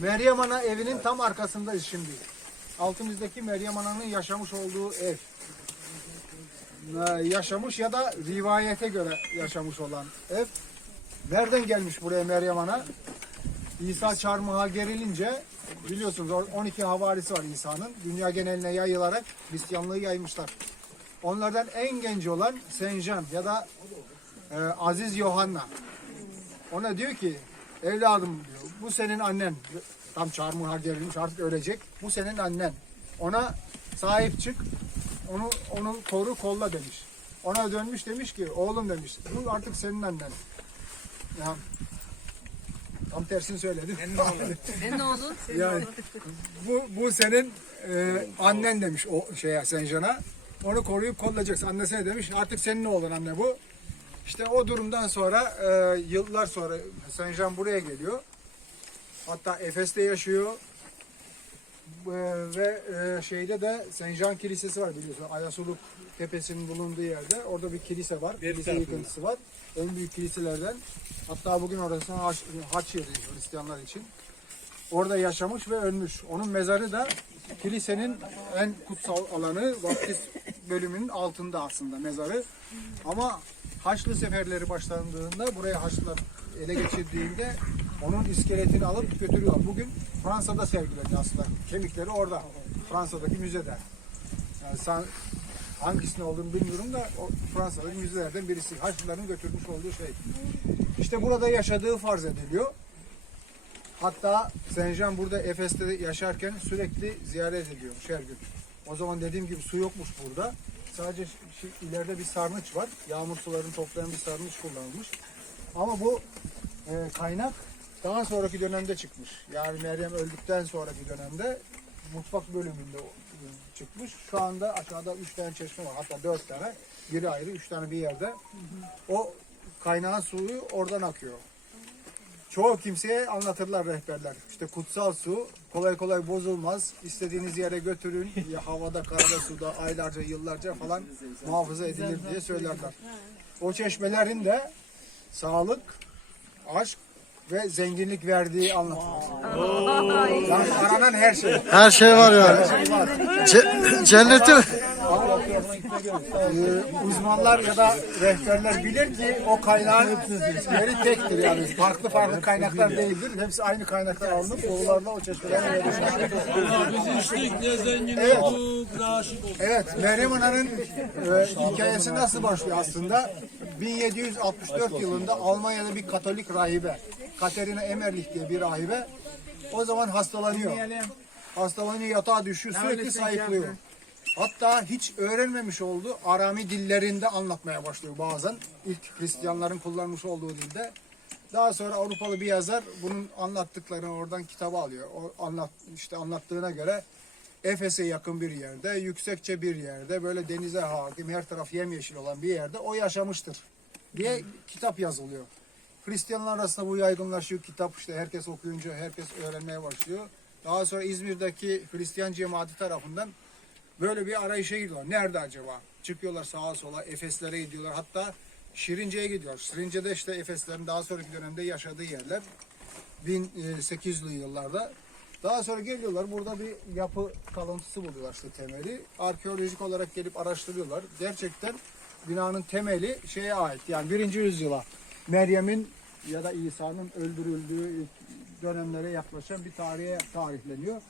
Meryem Ana evinin tam arkasındayız şimdi. Altımızdaki Meryem Ana'nın yaşamış olduğu ev. Ee, Yaşamış ya da rivayete göre yaşamış olan ev. Nereden gelmiş buraya Meryem Ana? İsa çarmıha gerilince biliyorsunuz or- 12 havarisi var İsa'nın. Dünya geneline yayılarak Hristiyanlığı yaymışlar. Onlardan en genç olan Sencan ya da e, Aziz Yohanna. Ona diyor ki evladım diyor bu senin annen. Tam çarmıha gerilmiş artık ölecek. Bu senin annen. Ona sahip çık. Onu onu koru kolla demiş. Ona dönmüş demiş ki oğlum demiş bu artık senin annen. Ya, tam tersini söyledim. E ne oldu? yani bu bu senin e, annen demiş o şeye Sencan'a. Onu koruyup kollayacaksın. Annesine demiş artık senin oğlun anne bu. İşte o durumdan sonra e, yıllar sonra Sencan buraya geliyor. Hatta Efes'te yaşıyor. E, ve e, şeyde de Sencan Kilisesi var biliyorsun. Ayasuluk Tepesi'nin bulunduğu yerde. Orada bir kilise var. Kilise yıkıntısı var. En büyük kiliselerden. Hatta bugün orası haç, haç yeri Hristiyanlar için. Orada yaşamış ve ölmüş. Onun mezarı da kilisenin en kutsal alanı vaftiz bölümünün altında aslında mezarı. Ama Haçlı seferleri başlandığında buraya Haçlılar ele geçirdiğinde onun iskeletini alıp götürüyorlar. Bugün Fransa'da sergileniyor aslında. Kemikleri orada. Fransa'daki müzede. Yani sen hangisinin olduğunu bilmiyorum da o Fransa'daki müzelerden birisi. Haçlıların götürmüş olduğu şey. İşte burada yaşadığı farz ediliyor. Hatta Sencan burada Efes'te yaşarken sürekli ziyaret ediyor her gün. O zaman dediğim gibi su yokmuş burada. Sadece şu ileride bir sarnıç var. Yağmur sularını toplayan bir sarnıç kullanılmış. Ama bu e, kaynak daha sonraki dönemde çıkmış. Yani Meryem öldükten sonraki dönemde mutfak bölümünde e, çıkmış. Şu anda aşağıda üç tane çeşme var. Hatta dört tane. Biri ayrı, üç tane bir yerde. O kaynağın suyu oradan akıyor. Çoğu kimseye anlatırlar rehberler. İşte kutsal su kolay kolay bozulmaz. İstediğiniz yere götürün. Ya havada, karada, suda aylarca, yıllarca falan muhafaza edilir diye söylerler. O çeşmelerin de sağlık, aşk ve zenginlik verdiği anlatılır. Yani aranan her şey. Her şey var yani. Ce- cenneti Ee, uzmanlar ya da rehberler bilir ki o kaynağın yeri tektir yani. Farklı farklı kaynaklar değildir. Hepsi aynı kaynaktan alınıp borularla o çeşmelere verilmiştir. Biz içtik ne zengin Evet. olduk ne olduk. Evet, Meryem Ana'nın e, hikayesi nasıl başlıyor aslında? 1764 yılında Almanya'da bir Katolik rahibe, Katerina Emmerlich diye bir rahibe, o zaman hastalanıyor. Hastalanıyor, yatağa düşüyor, sürekli sayıklıyor. Hatta hiç öğrenmemiş olduğu Arami dillerinde anlatmaya başlıyor bazen. İlk Hristiyanların kullanmış olduğu dilde. Daha sonra Avrupalı bir yazar bunun anlattıklarını oradan kitaba alıyor. O anlat işte anlattığına göre Efes'e yakın bir yerde, yüksekçe bir yerde, böyle denize hakim, her taraf yemyeşil olan bir yerde o yaşamıştır diye kitap yazılıyor. Hristiyanlar arasında bu yaygınlaşıyor. Kitap işte herkes okuyunca herkes öğrenmeye başlıyor. Daha sonra İzmir'deki Hristiyan cemaati tarafından böyle bir arayışa gidiyorlar. Nerede acaba? Çıkıyorlar sağa sola, Efeslere gidiyorlar. Hatta Şirince'ye gidiyorlar. Şirince'de işte Efeslerin daha sonraki dönemde yaşadığı yerler. 1800'lü yıllarda. Daha sonra geliyorlar burada bir yapı kalıntısı buluyorlar işte temeli. Arkeolojik olarak gelip araştırıyorlar. Gerçekten binanın temeli şeye ait yani birinci yüzyıla Meryem'in ya da İsa'nın öldürüldüğü dönemlere yaklaşan bir tarihe tarihleniyor.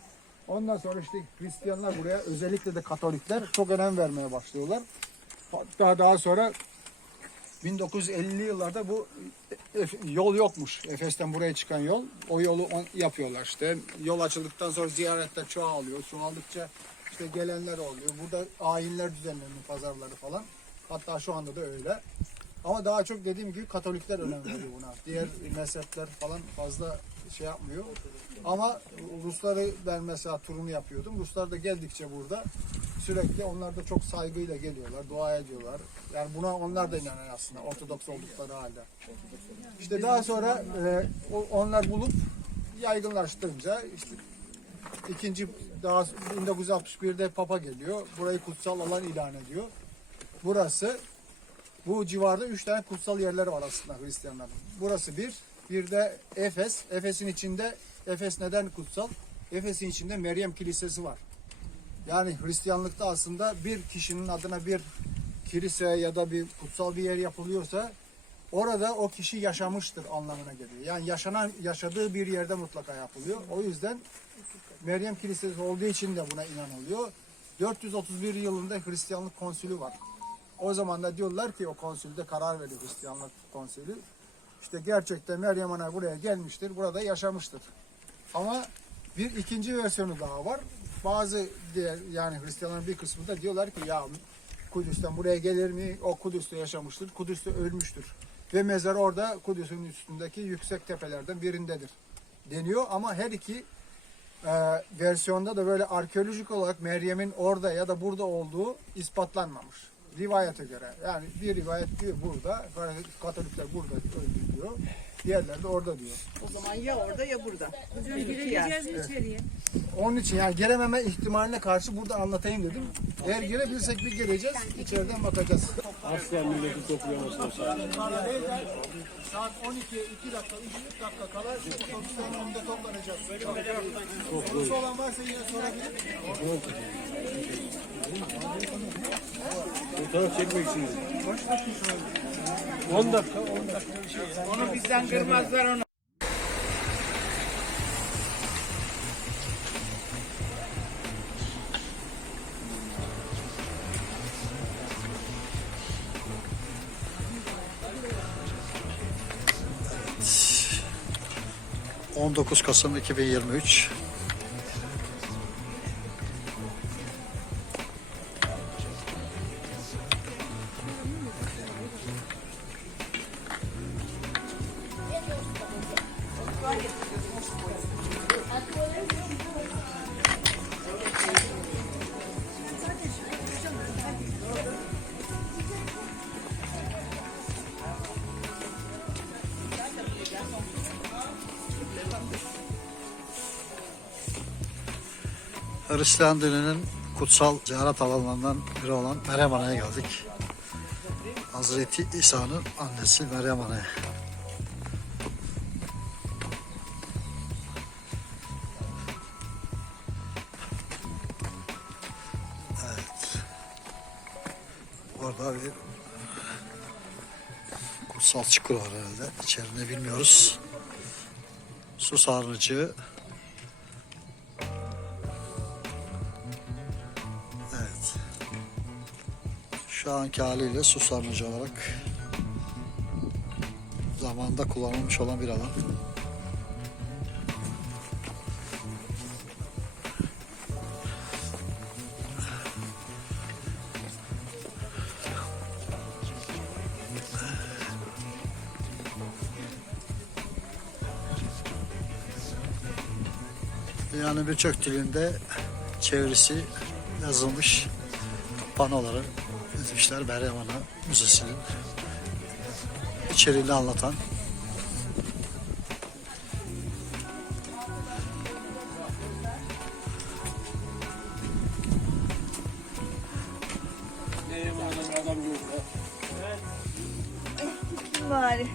Ondan sonra işte Hristiyanlar buraya özellikle de Katolikler çok önem vermeye başlıyorlar. Hatta daha sonra 1950'li yıllarda bu yol yokmuş. Efes'ten buraya çıkan yol. O yolu on- yapıyorlar işte. Yol açıldıktan sonra ziyaretler çoğalıyor. Çoğaldıkça işte gelenler oluyor. Burada ayinler düzenleniyor pazarları falan. Hatta şu anda da öyle. Ama daha çok dediğim gibi Katolikler önem veriyor buna. Diğer mezhepler falan fazla şey yapmıyor. Ama Rusları ben mesela turunu yapıyordum. Ruslar da geldikçe burada sürekli onlar da çok saygıyla geliyorlar, dua ediyorlar. Yani buna onlar da inanıyor aslında Ortodoks oldukları halde. İşte daha sonra e, onlar bulup yaygınlaştırınca işte ikinci daha 1961'de Papa geliyor. Burayı kutsal alan ilan ediyor. Burası bu civarda üç tane kutsal yerler var aslında Hristiyanların. Burası bir. Bir de Efes. Efes'in içinde Efes neden kutsal? Efes'in içinde Meryem Kilisesi var. Yani Hristiyanlıkta aslında bir kişinin adına bir kilise ya da bir kutsal bir yer yapılıyorsa orada o kişi yaşamıştır anlamına geliyor. Yani yaşanan yaşadığı bir yerde mutlaka yapılıyor. O yüzden Meryem Kilisesi olduğu için de buna inanılıyor. 431 yılında Hristiyanlık konsülü var. O zaman da diyorlar ki o konsülde karar veriyor Hristiyanlık konsülü. İşte gerçekten Meryem Ana buraya gelmiştir, burada yaşamıştır. Ama bir ikinci versiyonu daha var. Bazı diğer yani Hristiyanların bir kısmı da diyorlar ki ya Kudüs'ten buraya gelir mi? O Kudüs'te yaşamıştır. Kudüs'te ölmüştür. Ve mezar orada Kudüs'ün üstündeki yüksek tepelerden birindedir deniyor. Ama her iki e, versiyonda da böyle arkeolojik olarak Meryem'in orada ya da burada olduğu ispatlanmamış. Rivayete göre. Yani bir rivayet diyor burada, Katolikler burada öldü diyor. Diğerleri de orada diyor. O zaman ya orada ya burada. Gireceğiz mi içeriye? Onun için yani girememe ihtimaline karşı burada anlatayım dedim. Eğer girebilsek bir gireceğiz, içeriden bakacağız. Asla milleti toplayamazlar. Saat 12'ye 2 dakika, 3 dakika kala otobüslerin önünde toplanacağız. Sorusu olan varsa yine sorabilir. Fotoğraf çekmek için. 10 dakika, 10 dakika. Onu bizden kırmazlar onu. Evet. 19 Kasım 2023 Hristiyan dininin kutsal ziyaret alanlarından biri olan Meryem Ana'ya geldik. Hazreti İsa'nın annesi Meryem Ana'ya. Evet. Orada bir kutsal çukur var herhalde. İçeride bilmiyoruz. Su sarnıcı Şu anki haliyle su sarnıcı olarak zamanında kullanılmış olan bir alan. Yani birçok dilinde çevresi yazılmış panoları dizmişler Meryem Ana Müzesi'nin içeriğini anlatan. Bari.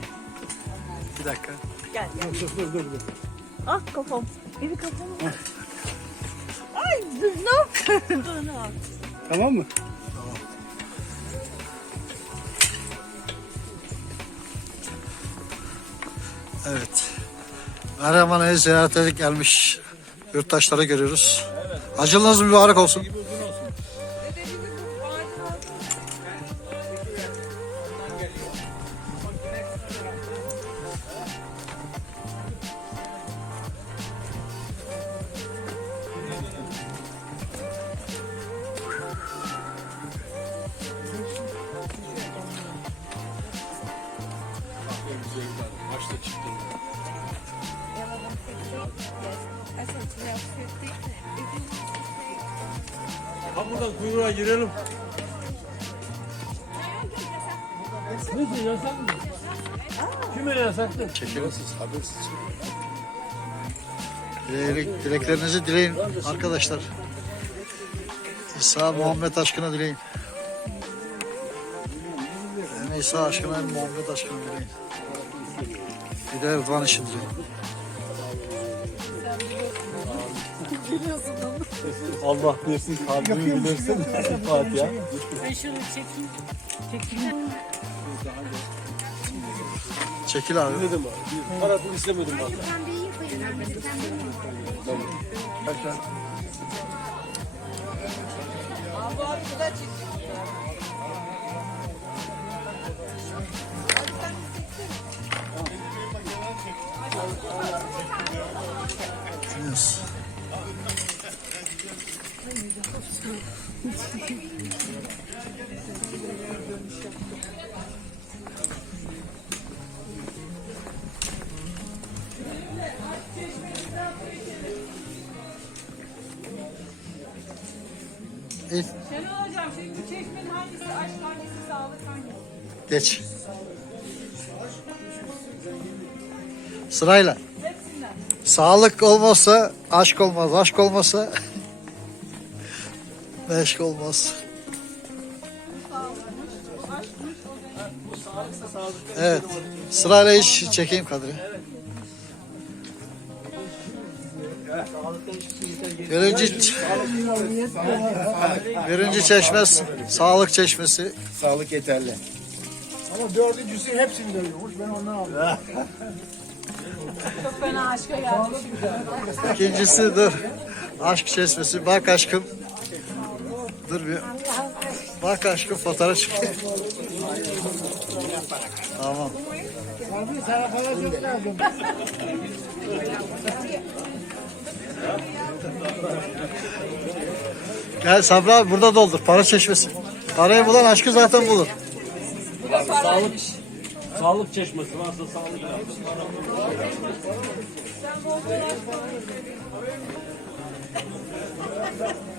bir dakika Gel gel. Dur dur dur. dur. Ah kafam. Biri kafam. Ay dur ne yapıyorsun? dur ne yap? Tamam mı? Evet Meryem Ana'yı ziyaret edip gelmiş yurttaşları görüyoruz. Acılığınız mübarek olsun. Ha buradan kuyruğa girelim. Neyse yasak mı? Kime yasaktı? Çekelim. Dilek, dileklerinizi dileyin arkadaşlar. İsa Muhammed aşkına dileyin. Hem İsa aşkına hem Muhammed aşkına dileyin. Bir de Rıdvan için dileyin. Allah versin kalbini bilirsin. Fatiha. Ben şunu çekeyim. Çekeyim. Çekil abi. Dedim abi? Para pul istemedim valla. Pembeyi koyun ben de pembeyi. Yes. İyi, Şenol hocam şimdi bu çeşmenin hangisi aşk hangisi sağlık hangisi? geç. Sırayla. Hepsinden. Sağlık olmazsa aşk olmaz. Aşk olmazsa meşk olmaz. Evet. Sırayla iş çekeyim Kadri. Birinci, birinci çeşme sağlık çeşmesi. Sağlık yeterli. Ama dördüncüsü hepsini görüyormuş. Ben ondan aldım. Çok fena aşka geldi. İkincisi dur. Aşk çeşmesi. Bak aşkım. Dur bir. Bak aşkım fotoğraf çık. tamam. Abi sana para çok lazım. Gel Sabri abi burada doldur. Para çeşmesi. Parayı bulan aşkı zaten bulur. Sağlık. Sağlık çeşmesi varsa sağlık lazım.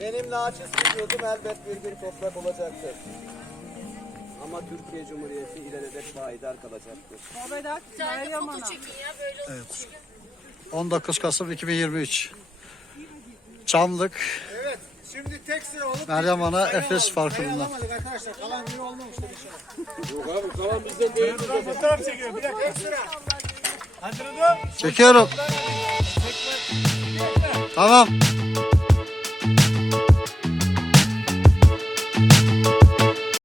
Benim naçiz vücudum elbet bir gün toprak olacaktır. Ama Türkiye Cumhuriyeti ilelebet payidar kalacaktır. Babedak, Meryem Ana. 19 Kasım 2023. Çamlık, Evet. Şimdi tek sıra olup Meryem Ana, Efes farkında. Arkadaşlar. Kalan biri olmamıştır inşallah. Yok abi kalan bizden değil. Fotoğraf çekiyorum. Bir dakika. Tek sıra. Çekiyorum. Tamam.